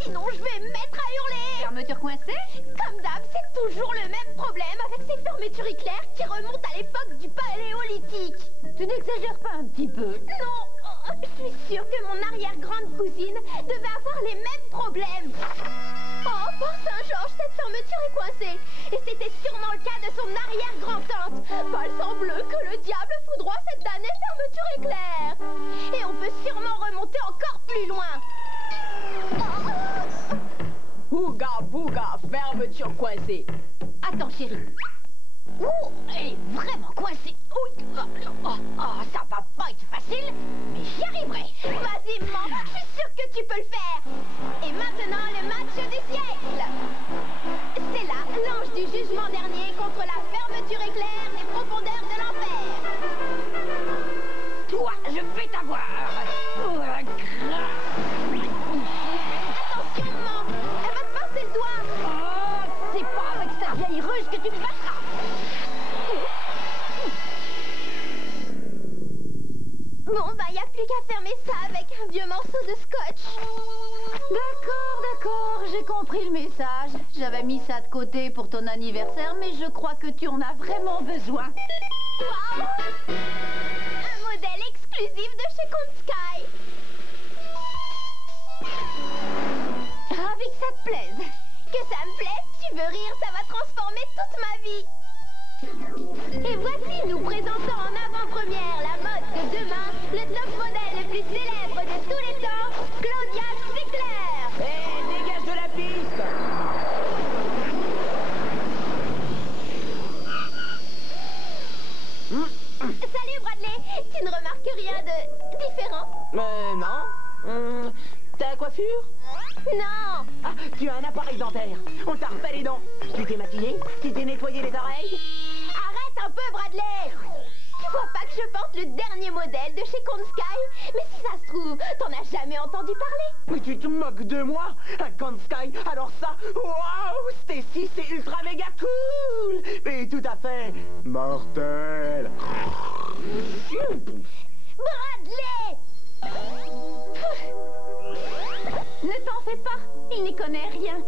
sinon je vais me mettre à hurler. Fermeture coincée? Comme d'hab, c'est toujours le même problème avec ces fermetures éclairs qui remontent à l'époque du paléolithique. Tu n'exagères pas un petit peu? Non, je suis sûre que mon arrière-grande cousine devait avoir les mêmes problèmes. Oh, par Saint-Georges, cette fermeture est coincée. Et c'était sûrement le cas de son arrière-grand-tante. Palsan bleu, que le diable foudroie cette damnée fermeture éclair. Et on peut sûrement remonter encore plus loin. Ouga bouga, fermeture coincée. Attends, chérie. Ouh, elle est vraiment coincée. Ça va pas être facile, mais j'y arriverai. Vas-y, maman, je suis sûre que tu peux le faire. Et maintenant, le match du siècle. C'est là l'ange du jugement dernier contre la fermeture éclair des profondeurs de l'enfer. Toi, je vais t'avoir. Attention, maman, elle va te pincer le doigt. Oh, c'est pas avec cette vieille ruse que tu me battras. Bon, bah, y a plus qu'à fermer ça avec un vieux morceau de scotch. D'accord, j'ai compris le message. J'avais mis ça de côté pour ton anniversaire, mais je crois que tu en as vraiment besoin. Waouh! Un modèle exclusif de chez Sky. Ravi que ça te plaise. Que ça me plaise, tu veux rire, ça va transformer toute ma vie. Et voici, nous présentons en avant-première la mode de demain, le top modèle le plus célèbre de tous les temps, Claudia Strickler. Hé, dégage de la piste. Salut Bradley, tu ne remarques rien de différent? Non. Ta coiffure? Non. Ah, tu as un appareil dentaire. On t'a refait les dents. Tu t'es maquillé? Tu t'es nettoyé les oreilles? Arrête un peu Bradley. Tu vois pas que je porte le dernier modèle de chez Sky? Mais si ça se trouve, t'en as jamais entendu parler. Mais tu te moques de moi? Un Sky? Alors ça, waouh, Stacy, c'est ultra méga cool. Et tout à fait mortel. Bradley! Ne t'en fais pas, il n'y connaît rien.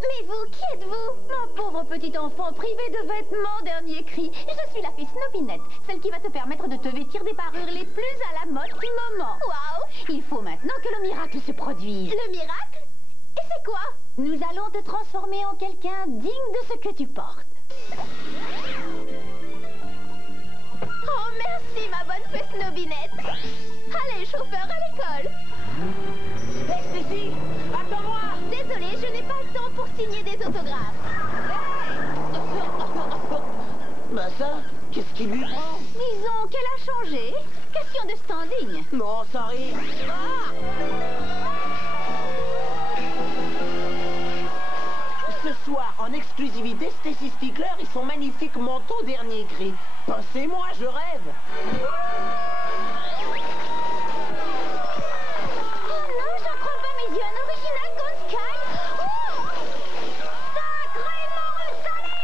Mais vous, qui êtes-vous? Ma pauvre petit enfant privé de vêtements dernier cri. Je suis la fée Snobinette, celle qui va te permettre de te vêtir des parures les plus à la mode du moment. Waouh! Il faut maintenant que le miracle se produise. Le miracle? Et c'est quoi? Nous allons te transformer en quelqu'un digne de ce que tu portes. Oh, merci, ma bonne fée Snobinette. Allez, chauffeur, à l'école. Hé, Stacy, attends-moi. Désolée, je n'ai pas le temps pour signer des autographes. Bah ça, qu'est-ce qui lui prend? Disons qu'elle a changé. Question de standing. Non, sorry. Ce soir, en exclusivité, Stacy Stickler et son magnifique manteau dernier cri. Pensez-moi, je rêve. Oh non, j'en crois pas mes yeux, un original Sky. Oh! Sacrément salé!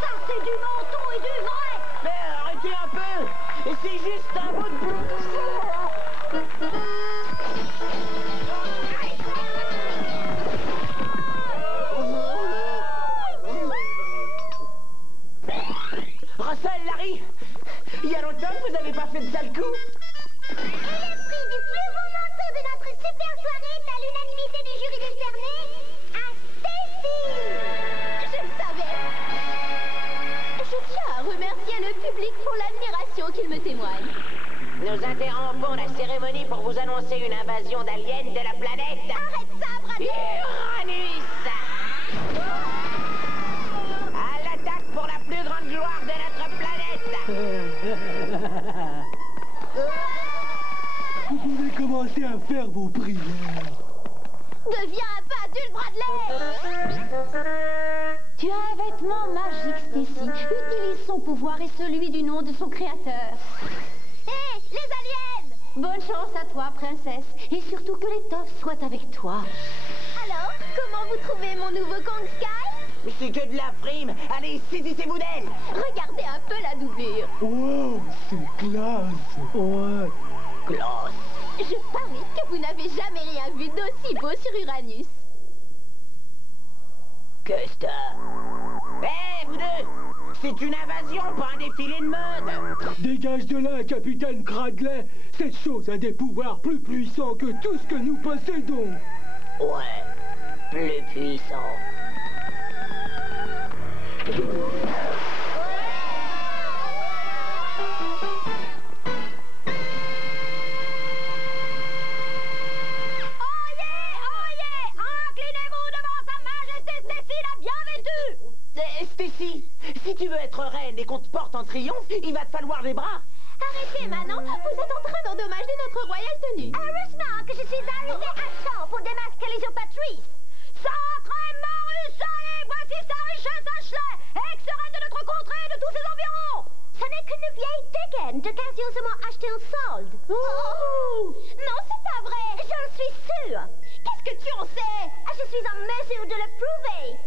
Ça, c'est du menton et du vrai! Mais arrêtez un peu. Et c'est juste un bout de Russell, Larry, il y a longtemps que vous n'avez pas fait de sale coup. Et le prix du plus beau manteau de notre super soirée est à l'unanimité du jury décerné à Stacy. Je le savais. Je tiens à remercier le public pour l'admiration qu'il me témoigne. Nous interrompons la cérémonie pour vous annoncer une invasion d'aliens de la planète Arrête ça, Bradley! Uranus. À l'attaque pour la plus grande gloire de notre planète. Vous pouvez commencer à faire vos prières. Deviens un peu adulte, Bradley! Tu as un vêtement magique, Stacy. Utilise son pouvoir et celui du nom de son créateur. Hé, les aliens! Bonne chance à toi, princesse. Et surtout que l'étoffe soit avec toi. Alors, comment vous trouvez mon nouveau Sky? Mais c'est que de la frime. Allez, saisissez-vous d'elle. Regardez un peu la doublure. Wow, c'est classe. Ouais. Classe. Je parie que vous n'avez jamais rien vu d'aussi beau sur Uranus. Que ça? Hé, vous deux! C'est une invasion, pas un défilé de mode! Dégage de là, capitaine Bradley. Cette chose a des pouvoirs plus puissants que tout ce que nous possédons. Ouais, plus puissant. Stacy, si tu veux être reine et qu'on te porte en triomphe, il va te falloir les bras. Arrêtez, Manon, vous êtes en train d'endommager notre royale tenue. Heureusement que je suis arrivée à temps pour démasquer les usurpatrices. Sacrément Russalé, voici sa richesse Ashley, ex-reine de notre contrée et de tous ses environs. Ce n'est qu'une vieille dégaine d'occasionnement achetée en solde. Oh! Non, c'est pas vrai. Je suis sûre. Qu'est-ce que tu en sais? Je suis en mesure de le prouver.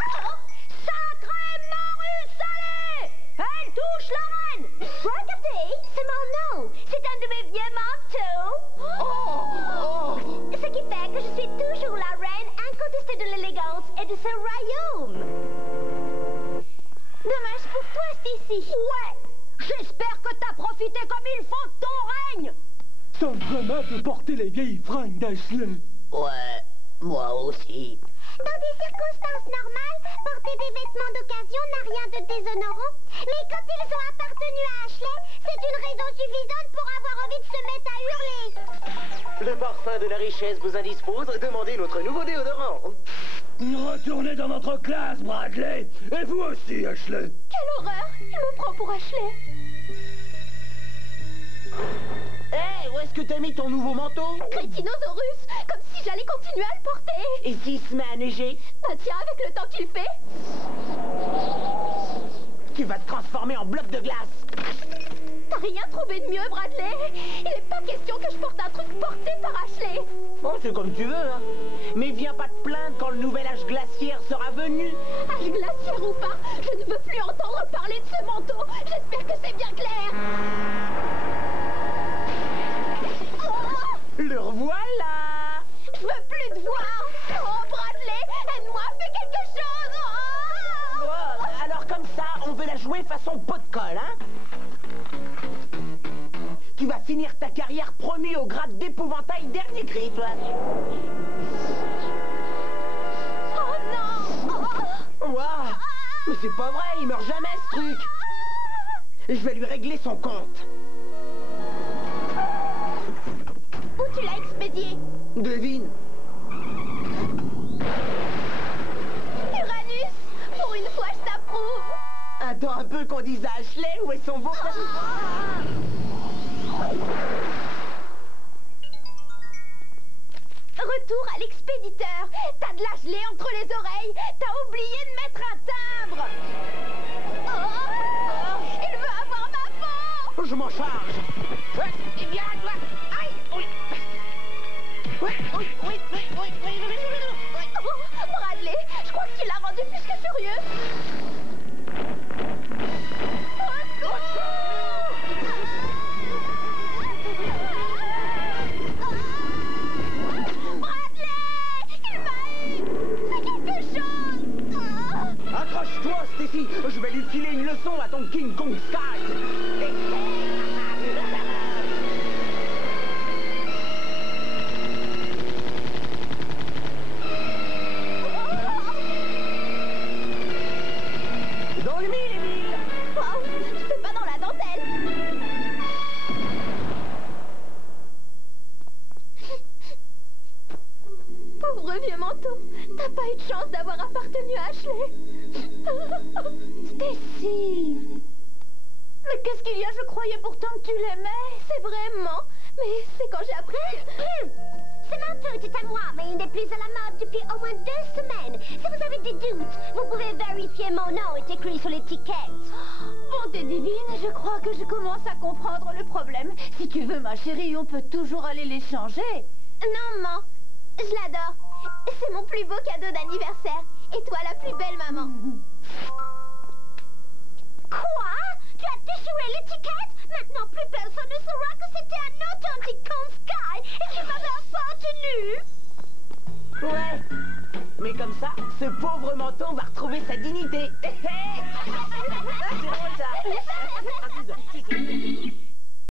Oh! Sacrément Russalé! Elle touche la reine! Regardez, c'est mon nom. C'est un de mes vieux manteaux. Ce qui fait que je suis toujours la reine incontestée de l'élégance et de ce royaume. Dommage pour toi, Stacy. Ouais! J'espère que t'as profité comme il faut de ton règne! Sens vraiment de porter les vieilles fringues d'Ashley. Ouais, moi aussi. Dans des circonstances normales, porter des vêtements d'occasion n'a rien de déshonorant. Mais quand ils ont appartenu à Ashley, c'est une raison suffisante pour avoir envie de se mettre à hurler. Le parfum de la richesse vous indispose, demandez notre nouveau déodorant. Retournez dans votre classe, Bradley. Et vous aussi, Ashley. Quelle horreur! Il me prend pour Ashley. Hé, où est-ce que t'as mis ton nouveau manteau? Crétinosaurus! Comme si j'allais continuer à le porter! Et s'il se met à neiger, Bah tiens, avec le temps qu'il fait! tu vas te transformer en bloc de glace. T'as rien trouvé de mieux, Bradley? Il n'est pas question que je porte un truc porté par Ashley! Bon, c'est comme tu veux, hein. Mais viens pas te plaindre quand le nouvel âge glaciaire sera venu. Âge glaciaire ou pas, je ne veux plus entendre parler de ce manteau! J'espère que c'est bien clair! Le revoilà. Je veux plus te voir! Oh, Bradley, aide-moi, fais quelque chose! Oh! Bon, alors comme ça, on veut la jouer façon pot de colle, hein? Tu vas finir ta carrière promu au grade d'épouvantail dernier cri, toi. Oh non! Waouh! Mais c'est pas vrai, il meurt jamais ce truc. Je vais lui régler son compte. Où tu l'as expédié? Devine. Uranus! Pour une fois, je t'approuve! Attends un peu qu'on dise à Ashley où est son beau... Retour à l'expéditeur! T'as de la gelée entre les oreilles! T'as oublié de mettre un timbre! Oh! Il veut avoir ma peau! Je m'en charge. Ouais, et viens, toi! Aïe! Oui! Ouais, oui, oui, oui, oui, oui, oui, oui, oui, oui. Oh, Bradley, je crois que tu l'as rendu plus que furieux! Accroche-toi, Stacy. Je vais lui filer une leçon à ton King Kong Sky. Dans le mille, Émile. Wow, tu fais pas dans la dentelle! Pauvre vieux manteau, t'as pas eu de chance d'avoir appartenu à Ashley. Stacy! Mais qu'est-ce qu'il y a? Je croyais pourtant que tu l'aimais. C'est vraiment. Mais c'est quand j'ai appris... Ce manteau est à moi, mais il n'est plus à la mode depuis au moins 2 semaines. Si vous avez des doutes, vous pouvez vérifier mon nom est écrit sur l'étiquette. Bonté divine, je crois que je commence à comprendre le problème. Si tu veux, ma chérie, on peut toujours aller l'échanger. Non, maman. Je l'adore. C'est mon plus beau cadeau d'anniversaire. Et toi, la plus belle maman. Quoi? Tu as déchiré l'étiquette? Maintenant, plus personne ne saura que c'était un authentique Kong Sky. et tu m'avais un peu tenu. Ouais. Mais comme ça, ce pauvre menton va retrouver sa dignité. C'est drôle ça.